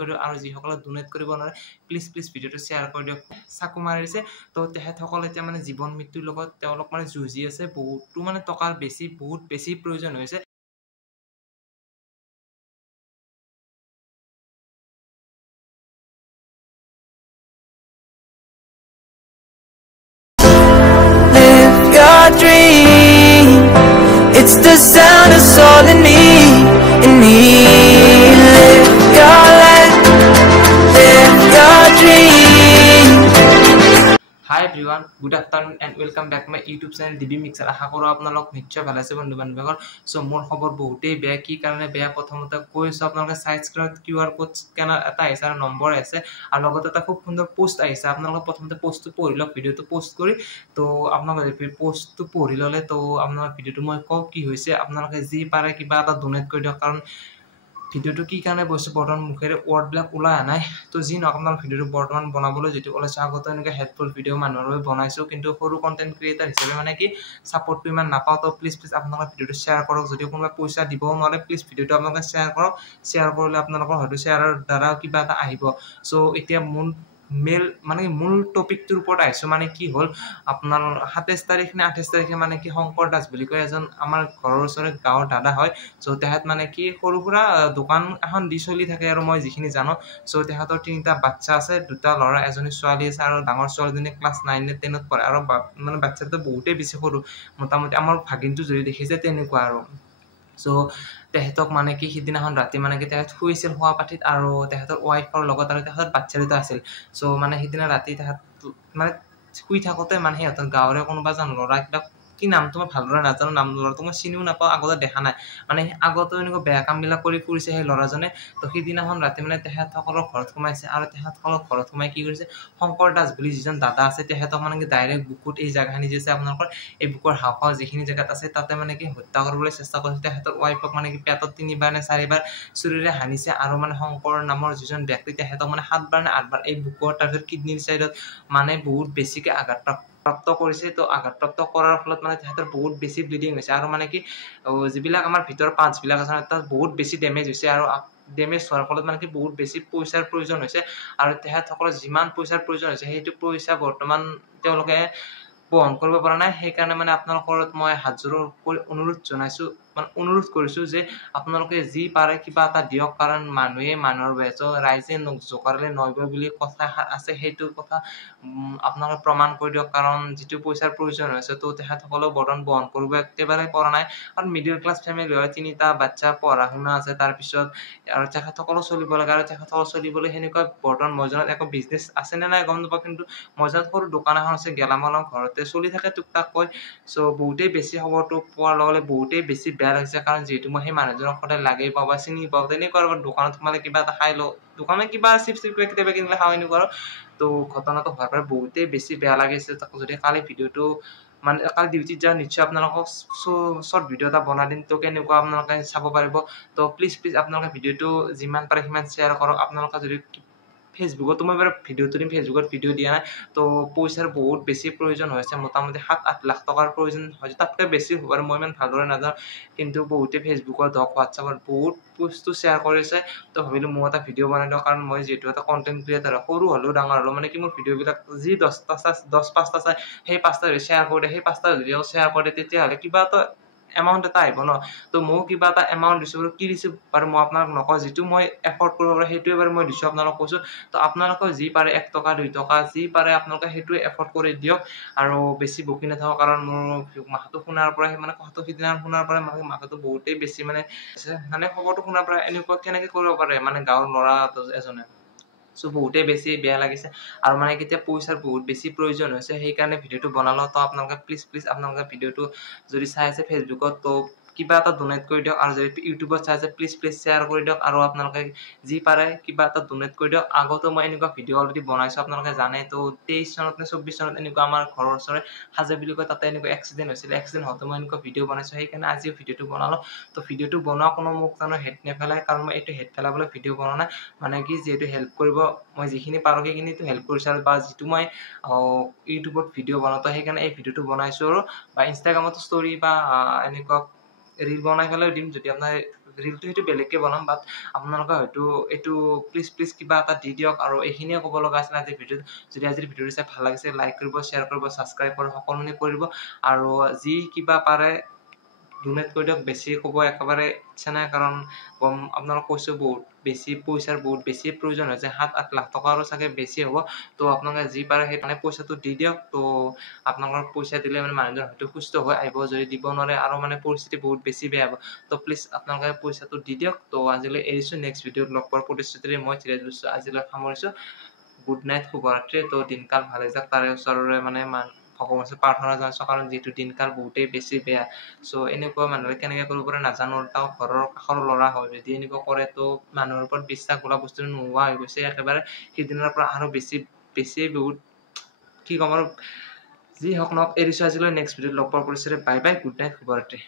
কৰি আৰু যিসকলে ডোনেট কৰিব নোৱাৰে প্লিজ ভিডিঅ'টো শ্বেয়াৰ কৰি দিয়ক চাকু মাৰিছে তো তেখেতসকল এতিয়া মানে জীৱন মৃত্যুৰ লগত তেওঁলোক মানে যুঁজি আছে বহুতো মানে টকাৰ বহুত বেছি প্ৰয়োজন হৈছে It's the sound of soul in me. Live your life, live your dream. Hi everyone, good afternoon and welcome back to my YouTube channel DB Mixer. আশা কৰো আপোনালোক নিশ্চয় ভালে আছে বন্ধু বান্ধৱীসকল সো মোৰ খবৰ বহুতেই বেয়া কি কাৰণে বেয়া প্ৰথমতে কৈছো আপোনালোকে সাইড স্ক্ৰীনত QR কোড স্ক্যানাৰ এটা আহিছে আৰু নম্বৰ আছে আৰু লগতে এটা খুব সুন্দৰ পোষ্ট আহিছে আপোনালোকে প্ৰথমতে পোষ্টটো পঢ়ি লওক ভিডিঅটো পোষ্ট কৰি তো আপোনালোকে পোষ্টটো পঢ়ি ললে তো আপোনালোকৰ ভিডিঅটো মই কও কি হৈছে আপোনালোকে যি পাৰে কিবা এটা ডোনেট কৰি দিয়ক কাৰণ ভিডিওটো কি কাৰণে বস্তু বৰ্তমান মুখেৰে ওয়াৰ্ড ব্লক ওলাই নাই তো যি ন আপোনাৰ ভিডিওটো বৰ্তমান বনাবলৈ যেটো ওলাইছে আগতে এনেকৈ হেল্পফুল ভিডিও মানুহৰ বাবে বনাইছো কিন্তু সৰু কন্টেন্ট ক্ৰিয়েটৰ হিচাপে মানে কি সাপোৰ্টটো ইমান নাপাও তো প্লিজ আপোনালোকে ভিডিওটো শেয়াৰ কৰক যদি কোনোবা পইচা দিব নোৱাৰে প্লিজ ভিডিওটো আপোনালোকে শেয়াৰ কৰক শেয়াৰ কৰিলে আপোনালোকৰ হয়তো শেয়াৰৰ দ্বাৰা কিবা এটা আহিব সো এতিয়া মূল টপিকটোৰ ওপৰত আইছো মানে কি হল আপোনাৰ 27 তাৰিখ নে 28 তাৰিখে মানে কি শংকৰ দাস বুলি কয় এজন আমাৰ ঘৰৰ ওচৰত গাঁৱৰ দাদা হয় সো তেহাত মানে কি সৰুপুৰা দোকান এখন দি চলি থাকে আৰু মই যিখিনি জানো সো তেহাতৰ তিনিটা বাচ্চা আছে দুটা ল'ৰা এজনী ছোৱালী আছে আৰু ডাঙৰ ছোৱালীজনী ক্লাস 9 নে 10 ত পঢ়ে আৰু মানে বাচ্চাটো বহুতেই বেছি সৰু মোটামুটি আমাৰ ভাগিনটো যদি দেখিছে তেনেকুৱা আৰু সো তেহেতক মানে কি সিদিনাখন ৰাতি মানে কি তেহেত শুইছিল হোৱা পাঠিত আৰু তেহেতৰ ওয়াইফৰ লগত আৰু তেহেতৰ বাচ্চা দুটা আছিল সো মানে সিদিনা ৰাতি তেহেত মানে শুই থাকোতে মানে হেতৰ গাঁৱৰে কোনোবা জন ল'ৰা কিবা কি নামটো মই ভালদৰে নাজানো নাম ল'ৰাটো মই চিনিও নাপাও আগতে দেখা নাই মানে আগতে এনেকুৱা বেয়া কামবিলাক কৰি ফুৰিছে সেই ল'ৰাজনে তো সিদিনাখন ৰাতি মানে তেহেতসকলৰ ঘৰত সোমাইছে আৰু তেহেতসকলৰ ঘৰত সোমাই কি কৰিছে শংকৰ দাস বুলি যিজন দাদা আছে তেহেতক মানে কি ডাইৰেক্ট বুকুত এই জাগাখিনি যে আছে আপোনালোকৰ এই বুকৰ হাওঁফাওঁ যিখিনি জাগাত আছে তাতে মানে কি হত্যা কৰিবলৈ চেষ্টা কৰিছে তেহেতৰ ওয়াইফক মানে কি পেটত 3বাৰ নে 4বাৰ ছুৰীৰে হানিছে আৰু মানে শংকৰ নামৰ যিজন ব্যক্তি তেহেতক মানে 7বাৰ নে 8বাৰ এই বুকৰ তাৰপিছত কিডনিৰ সাইডত মানে বহুত বেছিকে আঘাত প্ৰাপ্ত কৰিছে তো আঘাতপ্ৰাপ্ত কৰাৰ ফলত মানে তেহেতৰ বহুত বেছি ব্লিডিং হৈছে আৰু মানে কি যিবিলাক আমাৰ ভিতৰ পাঁচ বিলাক আছে তাত বহুত বেছি ড্যামেজ হৈছে আৰু ড্যামেজ হোৱাৰ ফলত মানে কি বহুত বেছি পইচাৰ প্ৰয়োজন হৈছে আৰু তেহেতসকলৰ যিমান পইচাৰ প্ৰয়োজন হৈছে সেইটো পইচা বৰ্তমান তেওঁলোকে বহন কৰিব পৰা নাই সেই কাৰণে মানে আপোনালোকৰ মই হাতজোৰ কৰি অনুৰোধ জনাইছো মানে অনুৰোধ কৰিছো যে আপোনালোকে যি পাৰে কিবা এটা দিয়ক কাৰণ মানুহে মানুহৰ বেজো ৰাইজে নক জোকাৰলে নয়ব বুলি কথা আছে সেইটো কথা আপোনালোকে প্ৰমাণ কৰি দিয়ক কাৰণ যেটো পইচাৰ প্ৰয়োজন হৈছে তো তেহেতসকলে বৰ্তমান বহন কৰিব একেবাৰে পৰা নাই আৰু মিডল ক্লাস ফ্যামিলি হয় তিনিটা বাচ্চা পঢ়া শুনা আছে তাৰ পিছত আৰু তেহেতসকলে চলিব লাগে আৰু তেহেতসকলে চলিবলৈ হেনেকুৱা বৰ্তমান মজনত একো বিজনেস আছে নে নাই গম নাপাও কিন্তু মজনত সৰু দোকান এখন আছে গেলামালৰ ঘৰতে চলি থাকে টুকটাক কৈ সো বহুতেই বেছি খবৰটো পোৱাৰ লগে বহুতেই বেছি বেয়া লাগিছে কাৰণ যেহেতু মই সেই মানুহজনক সদায় লাগেই পাবা চিনি পাও তেনেকুৱা আৰু দোকানত সোমালে কিবা এটা খাই ল দোকানে কিবা চিপছ কেতিয়াবা কিনিলে খাও এনেকুৱা আৰু তো ঘটনাটো হোৱাৰ পৰা বহুতেই বেছি বেয়া লাগিছে তাক যদি কালি ভিডিওটো মানে কালি ডিউটিত যাও নিশ্চয় আপোনালোকক শৰ্ট ভিডিও এটা বনাই দিম তো কেনেকুৱা আপোনালোকে চাব পাৰিব তো প্লিজ আপোনালোকে ভিডিওটো যিমান পাৰে সিমান শেয়াৰ কৰক আপোনালোকে যদি ফেসবুকত মই বাৰু ভিডিওটো দিম ফেসবুকত ভিডিও দিয়া নাই তো পইচাৰ বহুত বেছি প্ৰয়োজন হৈছে মোটামুটি 7-8 লাখ টকাৰ প্ৰয়োজন হয় তাতকৈ বেছি হ'ব আৰু মই ইমান ভালদৰে নাজানো কিন্তু বহুতে ফেসবুকত হক হোৱাটছআপত বহুত পোষ্টটো শেয়াৰ কৰিছে তো ভাবিলো মই এটা ভিডিও বনাই দিও কাৰণ মই যেটো এটা কন্টেন্ট ক্ৰিয়েটৰ সৰু হলো ডাঙৰ হলো মানে কি মোৰ ভিডিও বিলাক যি 10-5টা চাই সেই 5টা শেয়াৰ কৰি সেই 5টা ভিডিও শেয়াৰ কৰি তেতিয়া হলে কিবা এটা এমাউন্ট এটা আহিব ন তো মই কিবা এটা এমাউন্ট দিছো কি দিছো বাৰু মই আপোনাক নকও যেটো মই এফৰ্ট কৰিব পাৰে হেতুৱে বাৰু মই দিছো আপোনাক কৈছো তো আপোনালোকে যি পাৰে 1 টকা 2 টকা যি পাৰে আপোনালোকে হেতুৱে এফৰ্ট কৰি দিয়ক আৰু বেছি বকি নাথাকক কাৰণ মোৰ মাথাটো শুনাৰ পৰা মানে কথাটো সিদিনা শুনাৰ পৰা মাথাটো বহুতেই বেছি মানে খবৰটো শুনাৰ পৰা এনেকুৱা কেনেকৈ কৰিব পাৰে মানে গাঁৱৰ ল'ৰা এজনে সো বহুতেই বেছি বেয়া লাগিছে আৰু মানে কেতিয়া পইচাৰ বহুত বেছি প্ৰয়োজন হৈছে সেই কাৰণে ভিডিওটো বনালো তো আপোনালোকে প্লিজ আপোনালোকে ভিডিওটো যদি চাই আছে ফেসবুকত তো কিবা এটা ডোনেট কৰি দিয়ক আৰু যদি ইউটিউবত চাই আছে প্লিজ শেয়াৰ কৰি দিয়ক আৰু আপোনালোকে যি পাৰে কিবা এটা ডোনেট কৰি দিয়ক আগতে মই এনেকুৱা ভিডিও অলৰেডি বনাইছো আপোনালোকে জানে তো 23 চনত নে 24 চনত এনেকুৱা আমাৰ ঘৰৰ ওচৰে হাজে বুলি কয় তাতে এনেকুৱা এক্সিডেন্ট হৈছিল এক্সিডেন্ট হতে মই এনেকুৱা ভিডিও বনাইছো সেই কাৰণে আজি ভিডিওটো বনালো তো ভিডিওটো বনোৱা কোনো মোক জানো হেড নেফেলাই কাৰণ মই এইটো হেড ফেলাবলৈ ভিডিও বনোৱা নাই মানে কি যেটো হেল্প কৰিব মই যিখিনি পাৰো সেইখিনি তো হেল্প কৰিছো আৰু বা যেটো মই ইউটিউবত ভিডিও বনাতো সেই কাৰণে এই ভিডিওটো বনাইছো আৰু বা ইনষ্টাগ্ৰামত ষ্টৰী বা এনেকুৱা रील बनाई फेले दिम যদি আপনাৰ ৰিলটো সেইটো বেলেগকৈ বনাম বাট আপোনালোকে হয়তো এইটো প্লিজ কিবা এটা দি দিয়ক আৰু এইখিনিয়ে ক'ব লগা আছিল আজিৰ ভিডিঅ'ত যদি আজিৰ ভিডিঅ'টো চাই ভাল লাগিছে লাইক কৰিব শ্বেয়াৰ কৰিব ছাবস্ক্ৰাইব কৰিব সকলোখিনি কৰিব আৰু যি কিবা পাৰে ডোনেট কৰি দিয়ক বেছি ক'ব একেবাৰে ইচ্ছা নাই কাৰণ গম আপোনালোক কৈছোঁ বহুত বেছি পইচাৰ বহুত বেছি প্ৰয়োজন হৈছে 7-8 লাখ টকাৰো চাগে বেছি হ'ব তো আপোনালোকে যি পাৰে সেই মানে পইচাটো দি দিয়ক তো আপোনালোকৰ পইচা দিলে মানে মানুহজন হয়তো সুস্থ হৈ আহিব যদি দিব নোৱাৰে আৰু মানে পৰিস্থিতি বহুত বেছি বেয়া হ'ব তো প্লিজ আপোনালোকে পইচাটো দি দিয়ক তো আজিলৈ এৰিছোঁ নেক্সট ভিডিঅ'ত লগ পোৱাৰ প্ৰতিশ্ৰুতিৰে মই চিৰাজ লৈছোঁ আজিলৈ সামৰিছোঁ গুড নাইট শুভৰাত্ৰি তো দিনকাল ভালে যাওক তাৰে ওচৰৰে মানে ভগৱানৰ প্ৰাৰ্থনা জনাইছোঁ কাৰণ যিহেতু দিনকাল বহুতেই বেছি বেয়া চ' এনেকুৱা মানুহে কেনেকৈ কৰিব পাৰে নাজানো তাও ঘৰৰ কাষৰ ল'ৰা হয় যদি এনেকুৱা কৰে তো মানুহৰ ওপৰত বিশ্বাস বোলা বস্তুটো নোহোৱা হৈ গৈছে একেবাৰে সিদিনাৰ পৰা আৰু বেছি বহুত কি ক'ম আৰু যি হওক নহওক এৰিছোঁ আজিলৈ নেক্সট ভিডিঅ'ত লগ পোৱাৰ পৰিচয় বাই বাই গুড নাইট শুভৰাত্ৰি